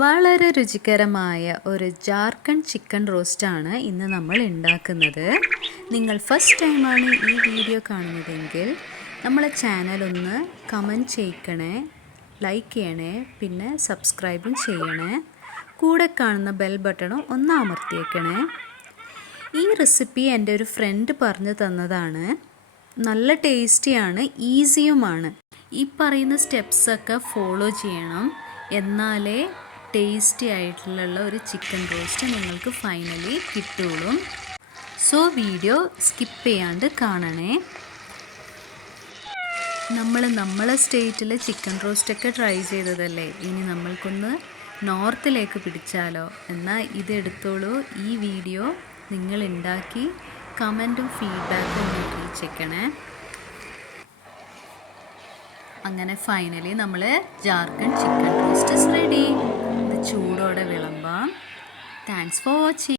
വളരെ രുചികരമായ ഒരു ജാർഖണ്ഡ് ചിക്കൻ റോസ്റ്റാണ് ഇന്ന് നമ്മൾ ഉണ്ടാക്കുന്നത്. നിങ്ങൾ ഫസ്റ്റ് ടൈമാണ് ഈ വീഡിയോ കാണുന്നതെങ്കിൽ നമ്മളെ ചാനൽ ഒന്ന് കമൻറ്റ് ചെയ്യണേ, ലൈക്ക് ചെയ്യണേ, പിന്നെ സബ്സ്ക്രൈബും ചെയ്യണേ. കൂടെ കാണുന്ന ബെൽ ബട്ടണും ഒന്ന് അമർത്തിയേക്കണേ. ഈ റെസിപ്പി എൻ്റെ ഒരു ഫ്രണ്ട് പറഞ്ഞു തന്നതാണ്. നല്ല ടേസ്റ്റിയാണ്, ഈസിയുമാണ്. ഈ പറയുന്ന സ്റ്റെപ്സൊക്കെ ഫോളോ ചെയ്യണം, എന്നാലേ ടേസ്റ്റി ആയിട്ടുള്ള ഒരു ചിക്കൻ റോസ്റ്റ് നിങ്ങൾക്ക് ഫൈനലി കിട്ടുള്ളൂ. സോ വീഡിയോ സ്കിപ്പ് ചെയ്യാണ്ട് കാണണേ. നമ്മളെ സ്റ്റേറ്റിൽ ചിക്കൻ റോസ്റ്റൊക്കെ ട്രൈ ചെയ്തതല്ലേ, ഇനി നമ്മൾക്കൊന്ന് നോർത്തിലേക്ക് പിടിച്ചാലോ. എന്നാൽ ഇതെടുത്തോളൂ. ഈ വീഡിയോ നിങ്ങൾ ഉണ്ടാക്കി കമൻറ്റും ഫീഡ്ബാക്കും അറിയിച്ചേക്കണേ. അങ്ങനെ ഫൈനലി നമ്മൾ ജാർഖണ്ഡ് ചിക്കൻ റോസ്റ്റ് റെഡി. ഇത് ചൂടോടെ വിളമ്പാം. Thanks for watching.